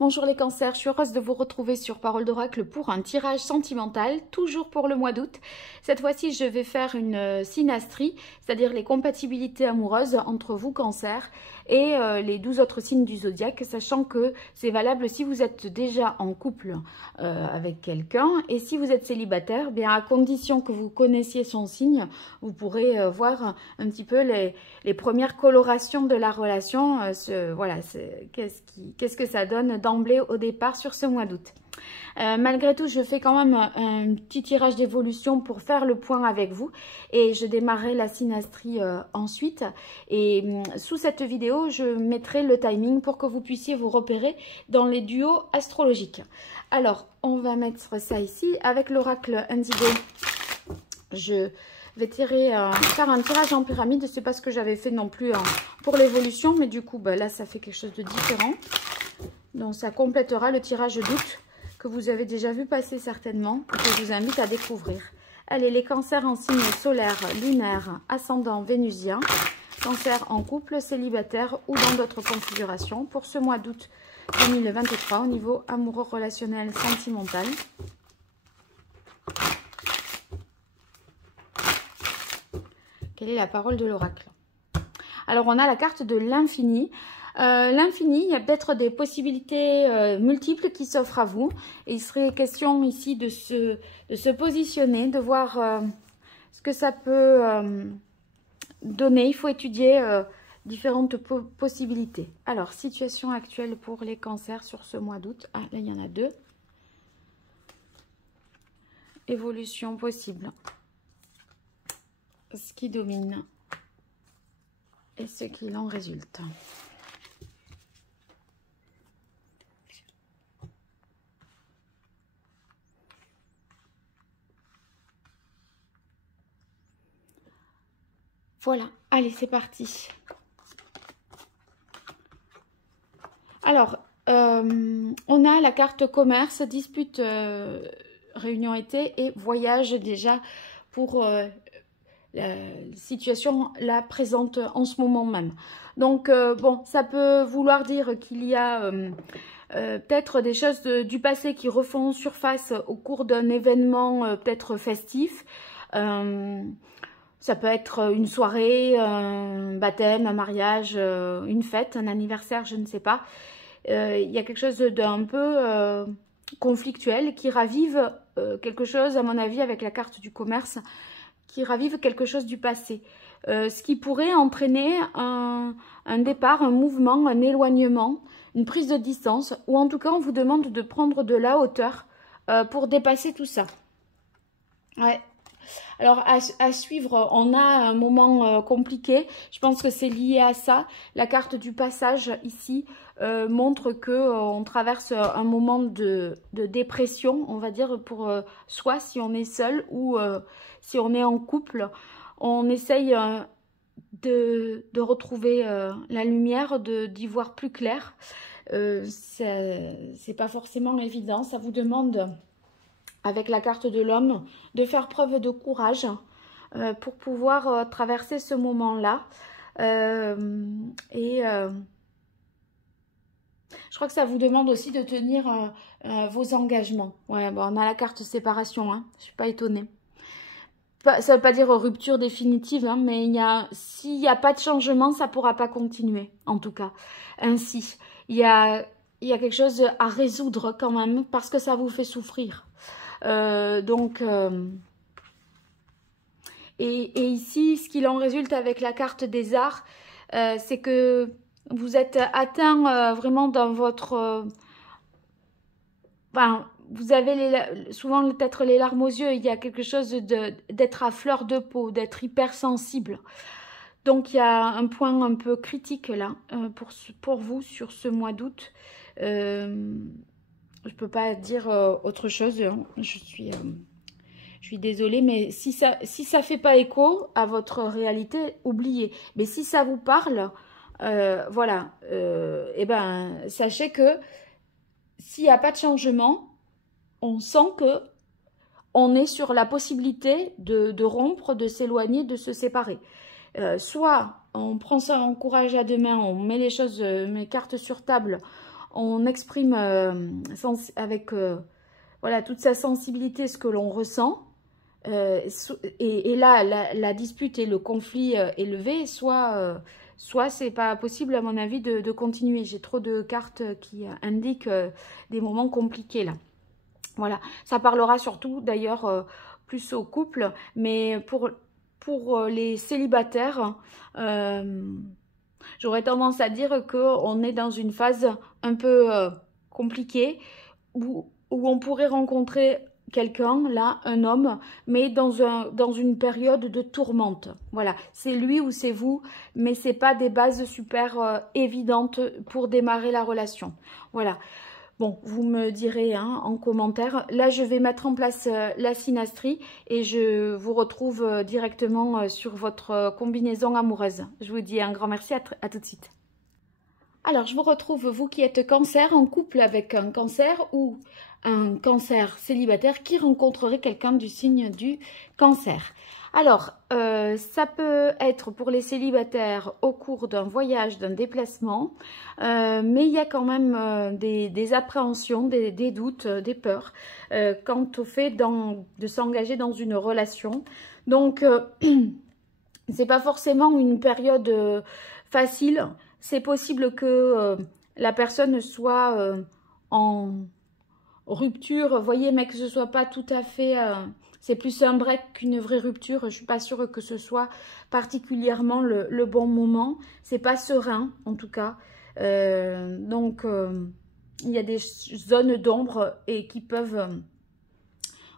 Bonjour les cancers, je suis heureuse de vous retrouver sur Parole d'Oracle pour un tirage sentimental, toujours pour le mois d'août. Cette fois-ci, je vais faire une synastrie, c'est-à-dire les compatibilités amoureuses entre vous, cancers, et les 12 autres signes du zodiaque, sachant que c'est valable si vous êtes déjà en couple avec quelqu'un, et si vous êtes célibataire, bien à condition que vous connaissiez son signe, vous pourrez voir un petit peu les premières colorations de la relation, voilà, qu'est-ce que ça donne d'emblée au départ sur ce mois d'août. Malgré tout, je fais quand même un petit tirage d'évolution pour faire le point avec vous et je démarrerai la synastrie ensuite. Et sous cette vidéo, je mettrai le timing pour que vous puissiez vous repérer dans les duos astrologiques. Alors, on va mettre ça ici avec l'oracle Indigo. Je vais faire un tirage en pyramide. C'est pas ce que j'avais fait non plus pour l'évolution, mais du coup, là, ça fait quelque chose de différent. Donc, ça complétera le tirage d'août que vous avez déjà vu passer certainement, et que je vous invite à découvrir. Allez, les cancers en signe solaire, lunaire, ascendant vénusien, cancer en couple, célibataire ou dans d'autres configurations pour ce mois d'août 2023 au niveau amoureux, relationnel, sentimental. Quelle est la parole de l'oracle? Alors, on a la carte de l'infini. L'infini, il y a peut-être des possibilités multiples qui s'offrent à vous. Et il serait question ici de se positionner, de voir ce que ça peut donner. Il faut étudier différentes possibilités. Alors, situation actuelle pour les cancers sur ce mois d'août. Ah, là, il y en a deux. Évolution possible. Ce qui domine et ce qu'il en résulte. Voilà, allez, c'est parti. Alors, on a la carte commerce, dispute, réunion été et voyage déjà pour la situation la présente en ce moment même. Donc, bon, ça peut vouloir dire qu'il y a peut-être des choses du passé qui refont surface au cours d'un événement peut-être festif. Ça peut être une soirée, un baptême, un mariage, une fête, un anniversaire, je ne sais pas. Il y a quelque chose d'un peu conflictuel qui ravive quelque chose, à mon avis, avec la carte du commerce, qui ravive quelque chose du passé. Ce qui pourrait entraîner un départ, un mouvement, un éloignement, une prise de distance, ou en tout cas, on vous demande de prendre de la hauteur pour dépasser tout ça. Ouais. Alors, à suivre, on a un moment compliqué. Je pense que c'est lié à ça. La carte du passage, ici, montre qu'on traverse un moment de dépression, on va dire, pour soi, si on est seul ou si on est en couple. On essaye de retrouver la lumière, d'y voir plus clair. C'est pas forcément évident. Ça vous demande, avec la carte de l'homme, de faire preuve de courage pour pouvoir traverser ce moment-là. Je crois que ça vous demande aussi de tenir vos engagements. Ouais, bon, on a la carte séparation, hein, je ne suis pas étonnée. Ça ne veut pas dire rupture définitive, hein, mais s'il n'y a pas de changement, ça ne pourra pas continuer, en tout cas. Ainsi, il y a quelque chose à résoudre quand même, parce que ça vous fait souffrir. Et ici, ce qu'il en résulte avec la carte des arts, c'est que vous êtes atteint vraiment dans votre... vous avez souvent peut-être les larmes aux yeux, il y a quelque chose d'être à fleur de peau, d'être hypersensible. Donc, il y a un point un peu critique là pour vous sur ce mois d'août. Je ne peux pas dire autre chose, hein. Je suis désolée, mais si ça fait pas écho à votre réalité, oubliez. Mais si ça vous parle, voilà, et ben, sachez que s'il n'y a pas de changement, on sent que on est sur la possibilité de rompre, de s'éloigner, de se séparer. Soit on prend ça en courage à deux mains, on met les choses, mes cartes sur table, on exprime avec voilà, toute sa sensibilité ce que l'on ressent. Et là, la dispute et le conflit est levé, soit c'est pas possible à mon avis de continuer. J'ai trop de cartes qui indiquent des moments compliqués là. Voilà, ça parlera surtout d'ailleurs plus au couple, mais pour les célibataires, j'aurais tendance à dire qu'on est dans une phase un peu compliquée où on pourrait rencontrer quelqu'un, là, un homme, mais dans une période de tourmente. Voilà, c'est lui ou c'est vous, mais c'est pas des bases super évidentes pour démarrer la relation. Voilà. Bon, vous me direz hein, en commentaire. Là, je vais mettre en place la synastrie et je vous retrouve directement sur votre combinaison amoureuse. Je vous dis un grand merci, à tout de suite. Alors, je vous retrouve, vous qui êtes cancer, en couple avec un cancer ou un cancer célibataire qui rencontrerait quelqu'un du signe du cancer. Alors, ça peut être pour les célibataires au cours d'un voyage, d'un déplacement, mais il y a quand même des appréhensions, des doutes, des peurs quant au fait de s'engager dans une relation. Donc, c'est pas forcément une période facile. C'est possible que la personne soit en rupture, vous voyez, mais que ce soit pas tout à fait... c'est plus un break qu'une vraie rupture. Je suis pas sûre que ce soit particulièrement le bon moment. C'est pas serein, en tout cas. Donc, il y a des zones d'ombre et qui peuvent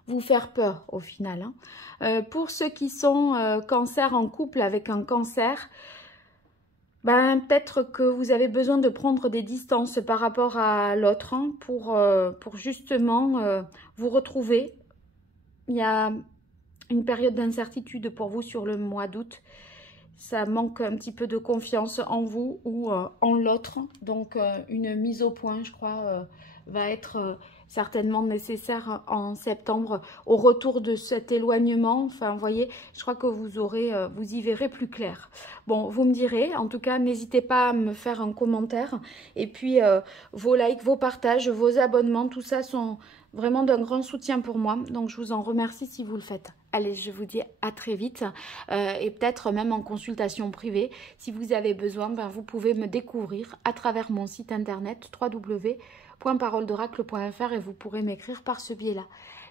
vous faire peur, au final. Hein. Pour ceux qui sont cancer en couple avec un cancer... Ben, peut-être que vous avez besoin de prendre des distances par rapport à l'autre hein, pour justement vous retrouver. Il y a une période d'incertitude pour vous sur le mois d'août. Ça manque un petit peu de confiance en vous ou en l'autre. Donc, une mise au point, je crois, va être certainement nécessaire en septembre au retour de cet éloignement. Enfin, vous voyez, je crois que vous y verrez plus clair. Bon, vous me direz, en tout cas, n'hésitez pas à me faire un commentaire. Et puis, vos likes, vos partages, vos abonnements, tout ça sont vraiment d'un grand soutien pour moi. Donc, je vous en remercie si vous le faites. Allez, je vous dis à très vite et peut-être même en consultation privée. Si vous avez besoin, ben, vous pouvez me découvrir à travers mon site internet www.paroledoracle.fr et vous pourrez m'écrire par ce biais-là.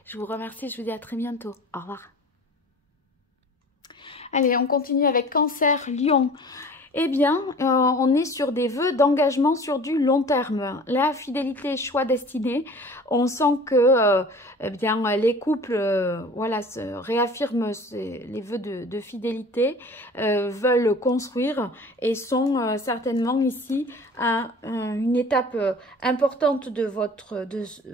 Je vous remercie, je vous dis à très bientôt. Au revoir. Allez, on continue avec Cancer, Lion. Eh bien, on est sur des vœux d'engagement sur du long terme. La fidélité, choix, destinée. On sent que eh bien, les couples voilà, se réaffirment les vœux de fidélité, veulent construire et sont certainement ici à une étape importante de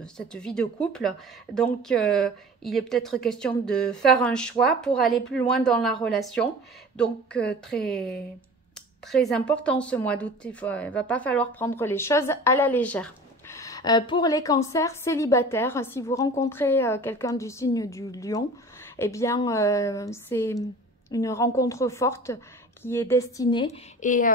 cette vie de couple. Donc, il est peut-être question de faire un choix pour aller plus loin dans la relation. Donc, très important ce mois d'août. Il ne va pas falloir prendre les choses à la légère. Pour les cancers célibataires, si vous rencontrez quelqu'un du signe du lion, eh bien, c'est une rencontre forte qui est destinée. Et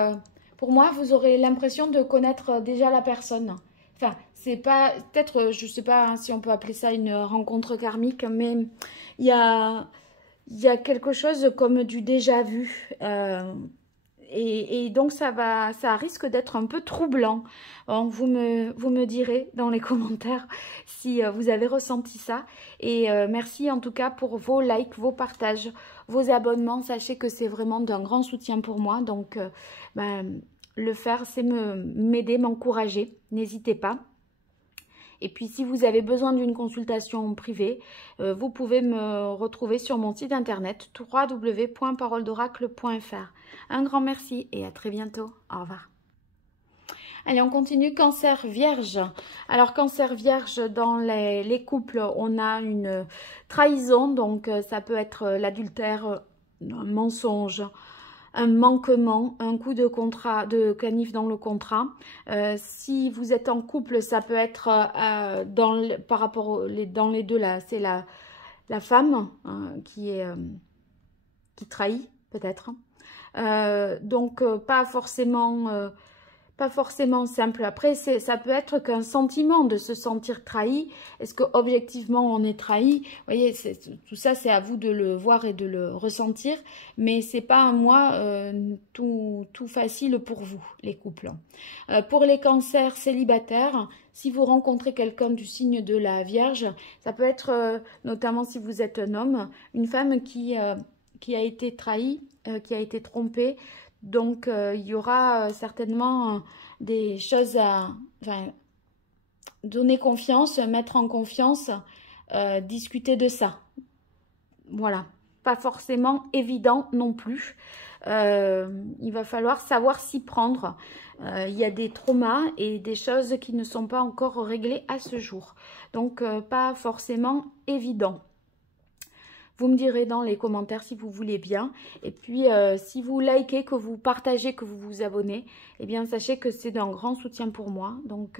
pour moi, vous aurez l'impression de connaître déjà la personne. Enfin, c'est pas, peut-être, je ne sais pas hein, si on peut appeler ça une rencontre karmique, mais il y a quelque chose comme du déjà vu. Et donc, ça risque d'être un peu troublant. Bon, vous me direz dans les commentaires si vous avez ressenti ça. Et merci en tout cas pour vos likes, vos partages, vos abonnements. Sachez que c'est vraiment d'un grand soutien pour moi. Donc, le faire, c'est m'aider, m'encourager. N'hésitez pas. Et puis, si vous avez besoin d'une consultation privée, vous pouvez me retrouver sur mon site internet www.paroledoracle.fr. Un grand merci et à très bientôt. Au revoir. Allez, on continue. Cancer Vierge. Alors, Cancer Vierge, dans les couples, on a une trahison. Donc, ça peut être l'adultère, un mensonge, un manquement, un coup de canif dans le contrat. Si vous êtes en couple, ça peut être par rapport dans les deux là, c'est la femme qui trahit peut-être. Donc pas forcément pas forcément simple. Après, ça peut être qu'un sentiment de se sentir trahi. Est-ce que objectivement on est trahi? Vous voyez, tout ça, c'est à vous de le voir et de le ressentir. Mais c'est pas un mois tout facile pour vous, les couples. Pour les cancers célibataires, si vous rencontrez quelqu'un du signe de la Vierge, ça peut être, notamment si vous êtes un homme, une femme qui a été trahie, qui a été trompée. Donc, il y aura certainement des choses à donner confiance, mettre en confiance, discuter de ça. Voilà, pas forcément évident non plus. Il va falloir savoir s'y prendre. Il y a des traumas et des choses qui ne sont pas encore réglées à ce jour. Donc, pas forcément évident. Vous me direz dans les commentaires si vous voulez bien. Et puis, si vous likez, que vous partagez, que vous vous abonnez, eh bien, sachez que c'est d'un grand soutien pour moi. Donc,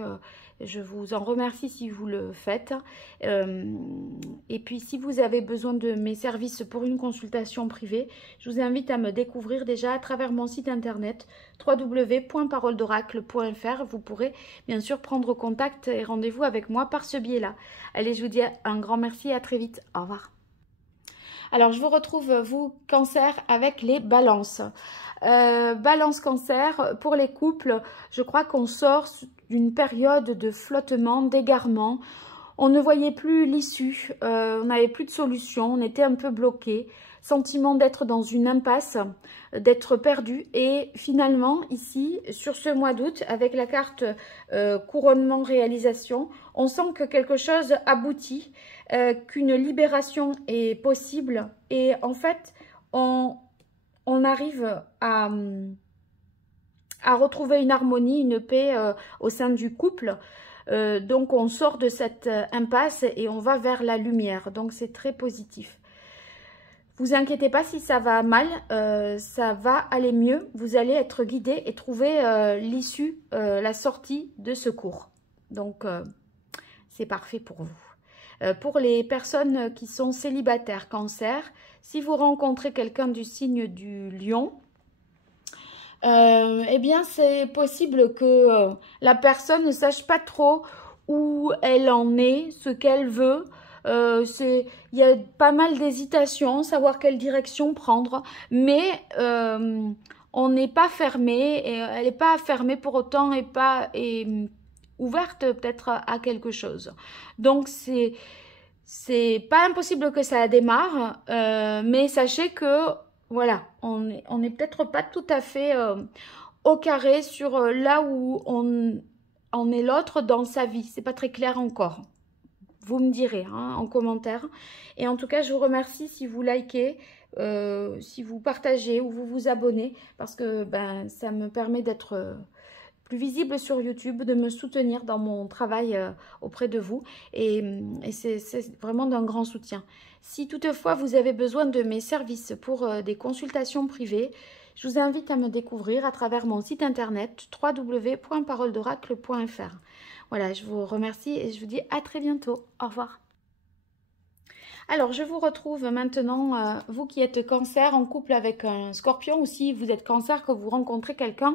je vous en remercie si vous le faites. Et puis, si vous avez besoin de mes services pour une consultation privée, je vous invite à me découvrir déjà à travers mon site internet www.paroledoracle.fr. Vous pourrez bien sûr prendre contact et rendez-vous avec moi par ce biais-là. Allez, je vous dis un grand merci et à très vite. Au revoir. Alors, je vous retrouve, vous, cancer, avec les balances. Balance cancer, pour les couples, je crois qu'on sort d'une période de flottement, d'égarement. On ne voyait plus l'issue, on n'avait plus de solution, on était un peu bloqué. Sentiment d'être dans une impasse, d'être perdu. Et finalement, ici, sur ce mois d'août, avec la carte couronnement réalisation, on sent que quelque chose aboutit, qu'une libération est possible. Et en fait, on arrive à retrouver une harmonie, une paix au sein du couple. Donc, on sort de cette impasse et on va vers la lumière. Donc, c'est très positif. Vous inquiétez pas si ça va mal, ça va aller mieux. Vous allez être guidé et trouver l'issue, la sortie de ce cours. Donc, c'est parfait pour vous. Pour les personnes qui sont célibataires, cancer, si vous rencontrez quelqu'un du signe du lion, eh bien, c'est possible que la personne ne sache pas trop où elle en est, ce qu'elle veut. Il y a pas mal d'hésitation, savoir quelle direction prendre, mais on n'est pas fermé, et elle n'est pas fermée pour autant et ouverte peut-être à quelque chose. Donc c'est pas impossible que ça démarre, mais sachez que voilà, on n'est peut-être pas tout à fait au carré sur là où on est l'autre dans sa vie. C'est pas très clair encore. Vous me direz en commentaire. Et en tout cas, je vous remercie si vous likez, si vous partagez ou vous vous abonnez, parce que ça me permet d'être plus visible sur YouTube, de me soutenir dans mon travail auprès de vous. Et c'est vraiment d'un grand soutien. Si toutefois vous avez besoin de mes services pour des consultations privées, je vous invite à me découvrir à travers mon site internet www.paroledoracle.fr. Voilà, je vous remercie et je vous dis à très bientôt. Au revoir. Alors, je vous retrouve maintenant, vous qui êtes cancer, en couple avec un scorpion, ou si vous êtes cancer, que vous rencontrez quelqu'un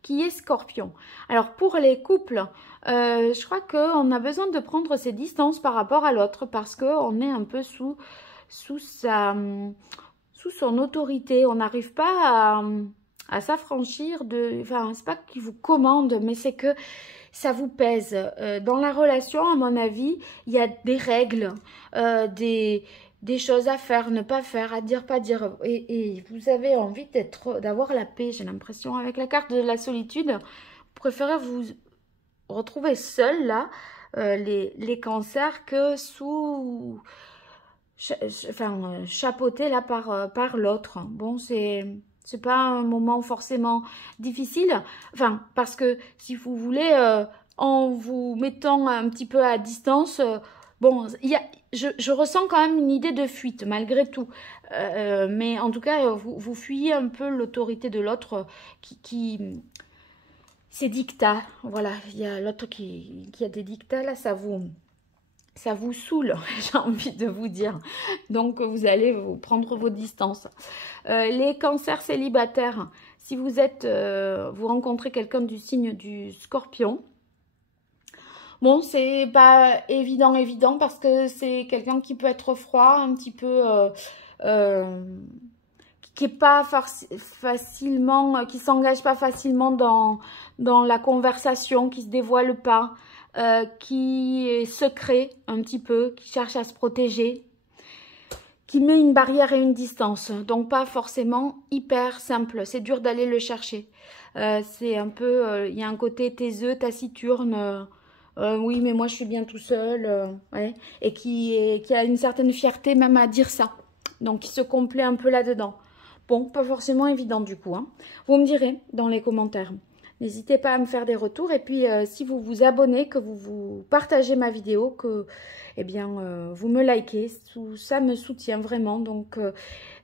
qui est scorpion. Alors, pour les couples, je crois qu'on a besoin de prendre ses distances par rapport à l'autre parce qu'on est un peu sous son autorité. On n'arrive pas à s'affranchir de... Enfin, c'est pas qu'il vous commande, mais c'est que ça vous pèse. Dans la relation, à mon avis, il y a des règles, des choses à faire, ne pas faire, à dire, pas dire. Et vous avez envie d'avoir la paix, j'ai l'impression. Avec la carte de la solitude, vous préférez vous retrouver seul, là, les cancers, que chapeauté là par l'autre. Bon, c'est pas un moment forcément difficile, enfin, parce que si vous voulez, en vous mettant un petit peu à distance, bon, je ressens quand même une idée de fuite, malgré tout. Mais en tout cas, vous fuyez un peu l'autorité de l'autre qui c'est dictat. Voilà, il y a l'autre qui a des dictats, là, ça vous saoule, j'ai envie de vous dire. Donc, vous allez vous prendre vos distances. Les cancers célibataires, Si vous êtes, vous rencontrez quelqu'un du signe du Scorpion, bon, c'est pas évident parce que c'est quelqu'un qui peut être froid, un petit peu, qui est pas facilement, qui s'engage pas facilement dans la conversation, qui se dévoile pas, qui est secret un petit peu, qui cherche à se protéger, qui met une barrière et une distance, donc pas forcément hyper simple, c'est dur d'aller le chercher. C'est un peu, il y a un côté taiseux, taciturne, oui mais moi je suis bien tout seul, ouais, et qui a une certaine fierté même à dire ça, donc il se complaît un peu là-dedans. Bon, pas forcément évident du coup, hein. Vous me direz dans les commentaires. N'hésitez pas à me faire des retours. Et puis, si vous vous abonnez, que vous partagez ma vidéo, que eh bien, vous me likez, tout ça me soutient vraiment. Donc,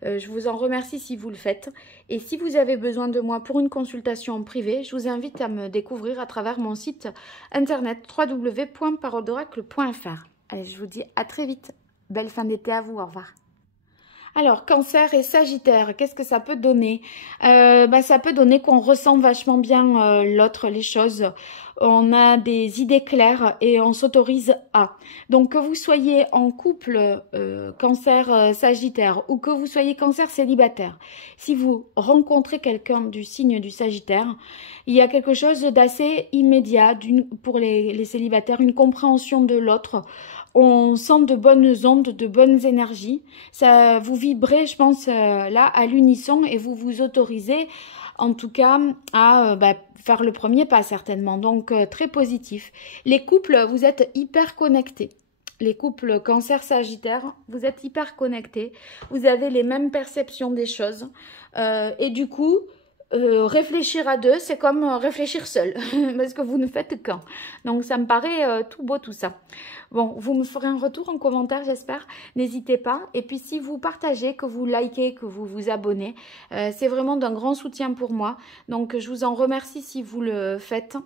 je vous en remercie si vous le faites. Et si vous avez besoin de moi pour une consultation en privé, je vous invite à me découvrir à travers mon site internet www.paroledoracle.fr. Allez, je vous dis à très vite. Belle fin d'été à vous. Au revoir. Alors, Cancer et Sagittaire, qu'est-ce que ça peut donner? Ça peut donner qu'on ressent vachement bien l'autre, les choses. On a des idées claires et on s'autorise à. Donc, que vous soyez en couple Cancer, Sagittaire ou que vous soyez Cancer célibataire, si vous rencontrez quelqu'un du signe du Sagittaire, il y a quelque chose d'assez immédiat pour les célibataires, une compréhension de l'autre. On sent de bonnes ondes, de bonnes énergies. Ça, vous vibrez, je pense, là, à l'unisson et vous vous autorisez, en tout cas, à faire le premier pas, certainement. Donc, très positif. Les couples, vous êtes hyper connectés. Les couples Cancer-Sagittaire, vous êtes hyper connectés. Vous avez les mêmes perceptions des choses. Et du coup, réfléchir à deux, c'est comme réfléchir seul, parce que vous ne faites qu'un. Donc, ça me paraît tout beau, tout ça. Bon, vous me ferez un retour en commentaire, j'espère. N'hésitez pas. Et puis, si vous partagez, que vous likez, que vous vous abonnez, c'est vraiment d'un grand soutien pour moi. Donc, je vous en remercie si vous le faites.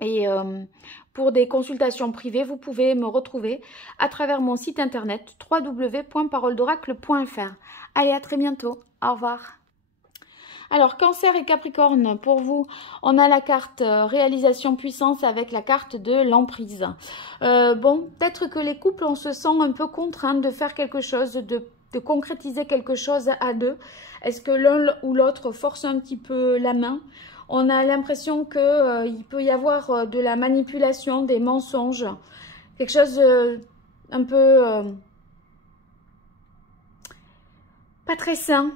Et pour des consultations privées, vous pouvez me retrouver à travers mon site internet www.paroledoracle.fr. Allez, à très bientôt. Au revoir. Alors, Cancer et Capricorne, pour vous, on a la carte réalisation puissance avec la carte de l'emprise. Bon, peut-être que les couples, on se sent un peu contraints de faire quelque chose, de concrétiser quelque chose à deux. Est-ce que l'un ou l'autre force un petit peu la main? On a l'impression qu'il peut y avoir de la manipulation, des mensonges, quelque chose un peu pas très sain.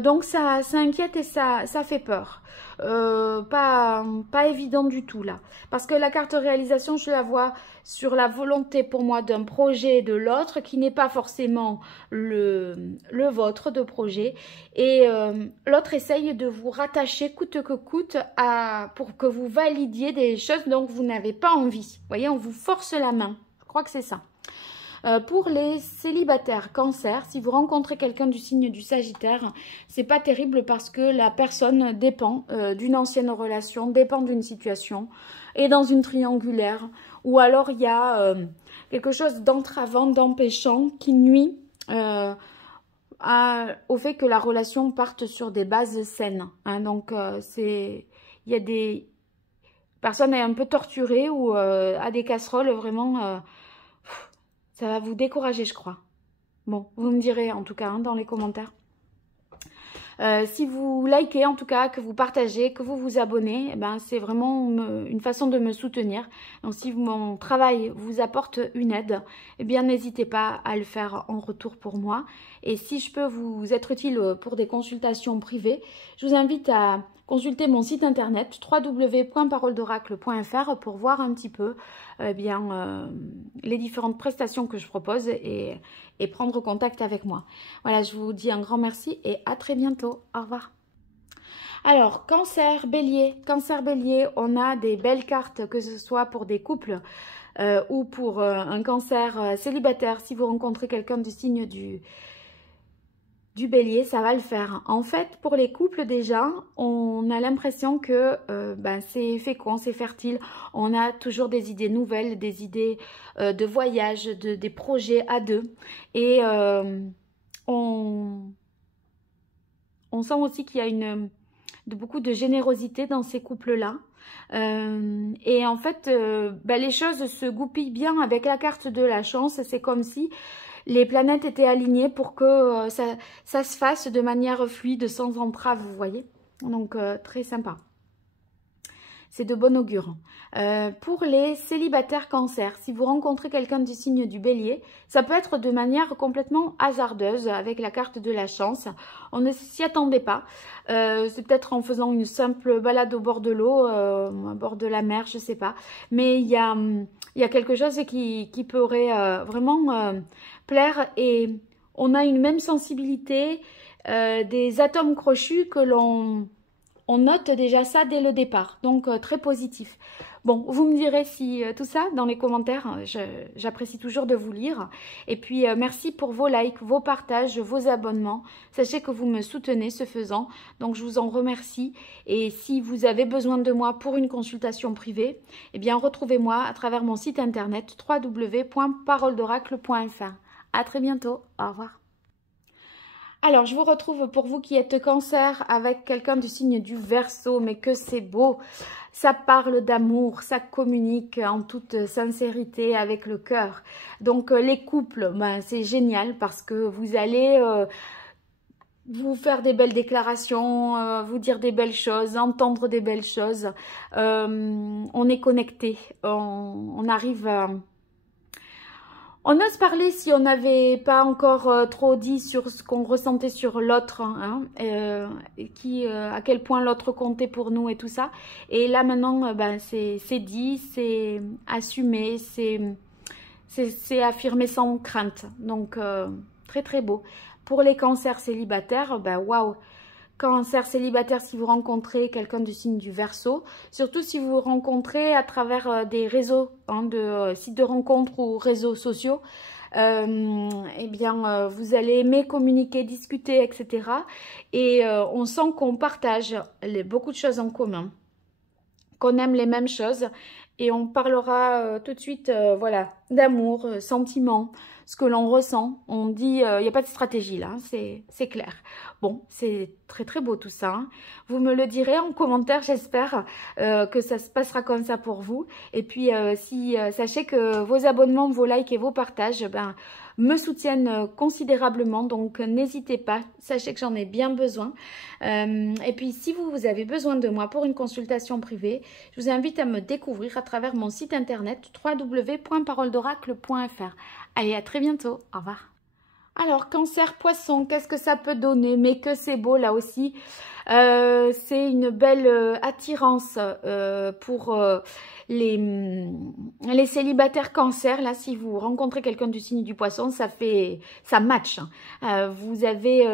Donc ça inquiète et ça fait peur. Pas évident du tout là. Parce que la carte réalisation, je la vois sur la volonté pour moi d'un projet de l'autre qui n'est pas forcément le vôtre de projet. Et l'autre essaye de vous rattacher coûte que coûte pour que vous validiez des choses dont vous n'avez pas envie. Vous voyez, on vous force la main. Je crois que c'est ça. Pour les célibataires Cancer, si vous rencontrez quelqu'un du signe du Sagittaire, c'est pas terrible parce que la personne dépend d'une ancienne relation, dépend d'une situation, et dans une triangulaire, ou alors il y a quelque chose d'entravant, d'empêchant, qui nuit au fait que la relation parte sur des bases saines. Hein. Donc il y a des personnes un peu torturées ou à des casseroles vraiment... ça va vous décourager, je crois. Bon, vous me direz en tout cas hein, dans les commentaires. Si vous likez en tout cas, que vous partagez, que vous vous abonnez, eh ben, c'est vraiment une façon de me soutenir. Donc si mon travail vous apporte une aide, eh bien n'hésitez pas à le faire en retour pour moi. Et si je peux vous être utile pour des consultations privées, je vous invite à consulter mon site internet www.paroledoracle.fr pour voir un petit peu les différentes prestations que je propose et prendre contact avec moi. Voilà, je vous dis un grand merci et à très bientôt. Au revoir. Alors, Cancer, Bélier, on a des belles cartes, que ce soit pour des couples ou pour un Cancer célibataire. Si vous rencontrez quelqu'un du signe du Bélier, ça va le faire. En fait, pour les couples déjà, on a l'impression que c'est fécond, c'est fertile. On a toujours des idées nouvelles, des idées de voyage, des projets à deux. Et on sent aussi qu'il y a de beaucoup de générosité dans ces couples-là. Et en fait, les choses se goupillent bien avec la carte de la chance. C'est comme si les planètes étaient alignées pour que ça se fasse de manière fluide, sans entrave, vous voyez. Donc, très sympa. C'est de bon augure. Pour les célibataires cancer, si vous rencontrez quelqu'un du signe du bélier, ça peut être de manière complètement hasardeuse avec la carte de la chance. On ne s'y attendait pas. C'est peut-être en faisant une simple balade au bord de l'eau, au bord de la mer, je ne sais pas. Mais il y a quelque chose qui pourrait vraiment plaire. Et on a une même sensibilité, des atomes crochus que on note déjà ça dès le départ, donc très positif. Bon, vous me direz si tout ça dans les commentaires, j'apprécie toujours de vous lire. Et puis, merci pour vos likes, vos partages, vos abonnements. Sachez que vous me soutenez ce faisant, donc je vous en remercie. Et si vous avez besoin de moi pour une consultation privée, eh bien, retrouvez-moi à travers mon site internet www.paroledoracle.fr. À très bientôt, au revoir. Alors, je vous retrouve pour vous qui êtes cancer avec quelqu'un du signe du Verseau, mais que c'est beau. Ça parle d'amour, ça communique en toute sincérité avec le cœur. Donc, les couples, c'est génial parce que vous allez vous faire des belles déclarations, vous dire des belles choses, entendre des belles choses. On est connecté, on arrive à... On ose parler si on n'avait pas encore trop dit sur ce qu'on ressentait sur l'autre, hein, à quel point l'autre comptait pour nous et tout ça. Et là maintenant, c'est dit, c'est assumé, c'est affirmé sans crainte. Donc, très très beau. Pour les cancers célibataires, waouh! Cancer célibataire, si vous rencontrez quelqu'un du signe du Verseau, surtout si vous rencontrez à travers des réseaux, de sites de rencontres ou réseaux sociaux, eh bien, vous allez aimer communiquer, discuter, etc. Et on sent qu'on partage beaucoup de choses en commun, qu'on aime les mêmes choses. Et on parlera tout de suite, voilà, d'amour, sentiments, ce que l'on ressent. On dit, il n'y a pas de stratégie là, c'est clair. Bon, c'est très très beau tout ça. Hein. Vous me le direz en commentaire, j'espère que ça se passera comme ça pour vous. Et puis, sachez que vos abonnements, vos likes et vos partages, me soutiennent considérablement. Donc, n'hésitez pas, sachez que j'en ai bien besoin. Et puis, si vous avez besoin de moi pour une consultation privée, je vous invite à me découvrir à travers mon site internet www.paroledoracle.fr. Allez, à très bientôt. Au revoir. Alors, cancer, poisson, qu'est-ce que ça peut donner? Mais que c'est beau là aussi. C'est une belle attirance pour les célibataires cancer. Là, si vous rencontrez quelqu'un du signe du poisson, ça match. Vous avez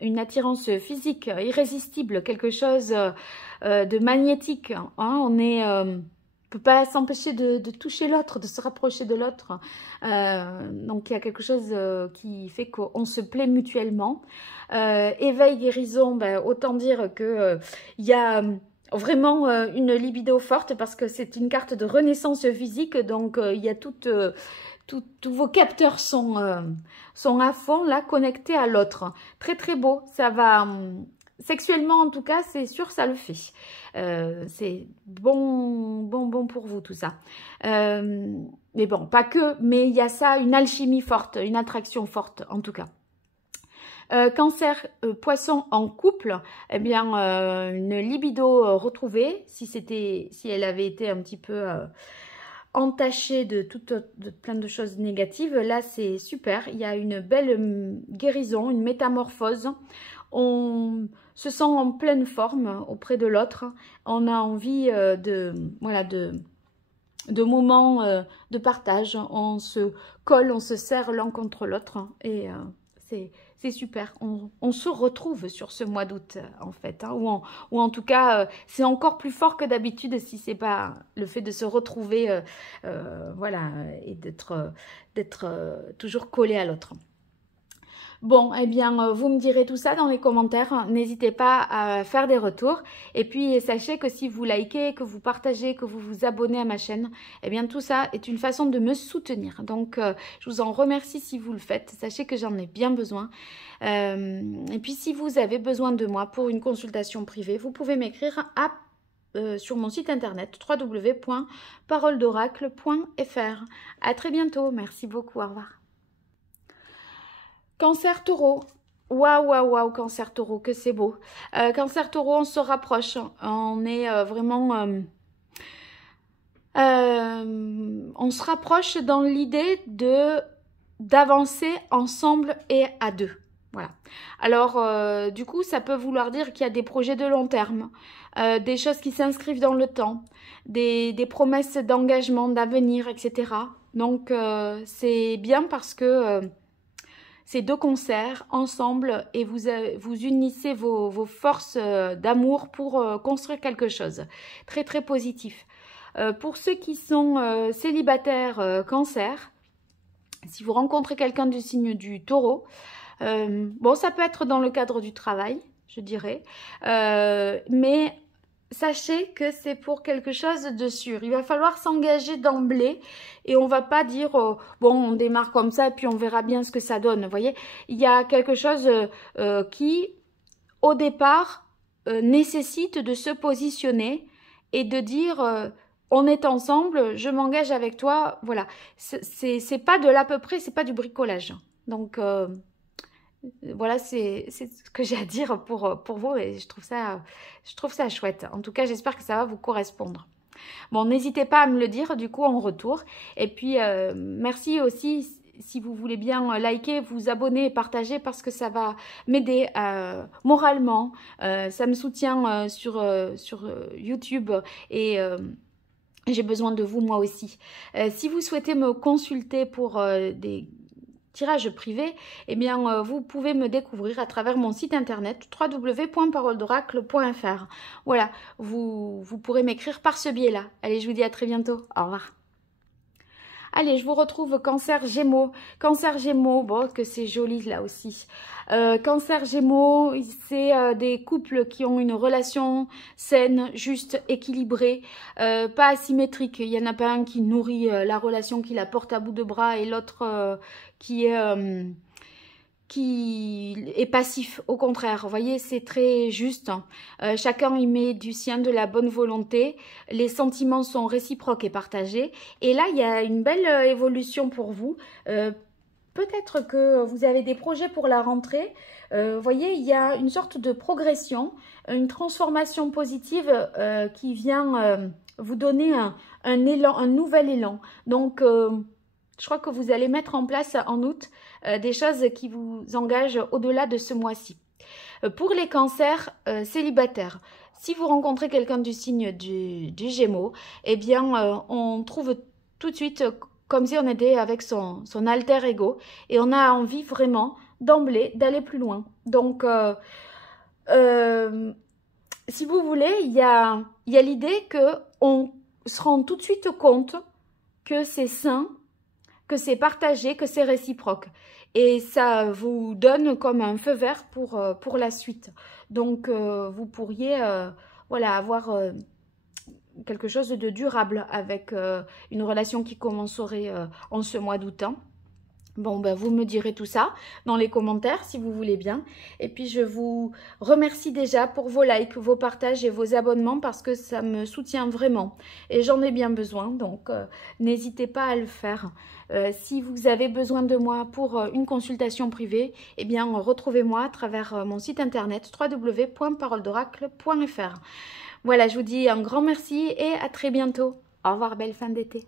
une attirance physique irrésistible, quelque chose de magnétique. Hein, on est... peut pas s'empêcher de toucher l'autre, de se rapprocher de l'autre. Donc, il y a quelque chose qui fait qu'on se plaît mutuellement. Éveil, guérison, autant dire que il y a vraiment une libido forte parce que c'est une carte de renaissance physique. Donc, il y a tous vos capteurs sont à fond, là, connectés à l'autre. Très, très beau. Ça va... Sexuellement, en tout cas, c'est sûr, ça le fait. C'est bon pour vous, tout ça. Mais bon, pas que, mais il y a ça, une alchimie forte, une attraction forte, en tout cas. Cancer, poisson en couple, eh bien, une libido retrouvée, si elle avait été un petit peu... entachée de plein de choses négatives, là c'est super, il y a une belle guérison, une métamorphose, on se sent en pleine forme auprès de l'autre, on a envie de moments de partage, on se colle, on se serre l'un contre l'autre et c'est super, on se retrouve sur ce mois d'août en fait, hein, ou en tout cas c'est encore plus fort que d'habitude si c'est pas le fait de se retrouver, voilà, et d'être toujours collé à l'autre. Bon, eh bien, vous me direz tout ça dans les commentaires. N'hésitez pas à faire des retours. Et puis, sachez que si vous likez, que vous partagez, que vous vous abonnez à ma chaîne, eh bien, tout ça est une façon de me soutenir. Donc, je vous en remercie si vous le faites. Sachez que j'en ai bien besoin. Et puis, si vous avez besoin de moi pour une consultation privée, vous pouvez m'écrire sur mon site internet www.paroledoracle.fr. À très bientôt. Merci beaucoup. Au revoir. Cancer taureau. Waouh, waouh, waouh, cancer taureau, que c'est beau. Cancer taureau, on se rapproche. On est vraiment... on se rapproche dans l'idée d'avancer ensemble et à deux. Voilà. Alors, du coup, ça peut vouloir dire qu'il y a des projets de long terme, des choses qui s'inscrivent dans le temps, des promesses d'engagement, d'avenir, etc. Donc, c'est bien parce que... ces deux concerts ensemble et vous unissez vos forces d'amour pour construire quelque chose. Très, très positif. Pour ceux qui sont célibataires cancer, si vous rencontrez quelqu'un du signe du taureau, bon, ça peut être dans le cadre du travail, je dirais, mais... sachez que c'est pour quelque chose de sûr. Il va falloir s'engager d'emblée et on va pas dire bon, on démarre comme ça et puis on verra bien ce que ça donne. Vous voyez, il y a quelque chose qui, au départ, nécessite de se positionner et de dire on est ensemble, je m'engage avec toi. Voilà, c'est pas de l'à peu près, c'est pas du bricolage. Donc voilà, c'est ce que j'ai à dire pour vous et je trouve ça chouette. En tout cas, j'espère que ça va vous correspondre. Bon, n'hésitez pas à me le dire du coup en retour. Et puis, merci aussi si vous voulez bien liker, vous abonner et partager parce que ça va m'aider moralement. Ça me soutient sur YouTube et... j'ai besoin de vous, moi aussi. Si vous souhaitez me consulter pour des tirage privé, eh bien, vous pouvez me découvrir à travers mon site internet www.paroledoracle.fr. Voilà, vous pourrez m'écrire par ce biais-là. Allez, je vous dis à très bientôt. Au revoir. Allez, je vous retrouve Cancer Gémeaux. Cancer Gémeaux, bon, que c'est joli là aussi. Cancer Gémeaux, c'est des couples qui ont une relation saine, juste, équilibrée, pas asymétrique. Il n'y en a pas un qui nourrit la relation, qui la porte à bout de bras et l'autre qui est passif, au contraire. Vous voyez, c'est très juste. Chacun y met du sien, de la bonne volonté. Les sentiments sont réciproques et partagés. Et là, il y a une belle évolution pour vous. Peut-être que vous avez des projets pour la rentrée. Vous voyez, il y a une sorte de progression, une transformation positive qui vient vous donner un élan, un nouvel élan. Donc, je crois que vous allez mettre en place en août des choses qui vous engagent au-delà de ce mois-ci. Pour les cancers célibataires, si vous rencontrez quelqu'un du signe du Gémeaux, eh bien, on trouve tout de suite comme si on était avec son alter ego et on a envie vraiment d'emblée d'aller plus loin. Donc, si vous voulez, il y a l'idée qu'on se rend tout de suite compte que c'est sain, que c'est partagé, que c'est réciproque. Et ça vous donne comme un feu vert pour la suite. Donc, vous pourriez voilà, avoir quelque chose de durable avec une relation qui commencerait en ce mois d'août. Bon, ben, vous me direz tout ça dans les commentaires si vous voulez bien. Et puis, je vous remercie déjà pour vos likes, vos partages et vos abonnements parce que ça me soutient vraiment. Et j'en ai bien besoin, donc n'hésitez pas à le faire. Si vous avez besoin de moi pour une consultation privée, eh bien, retrouvez-moi à travers mon site internet www.paroledoracle.fr. Voilà, je vous dis un grand merci et à très bientôt. Au revoir, belle fin d'été.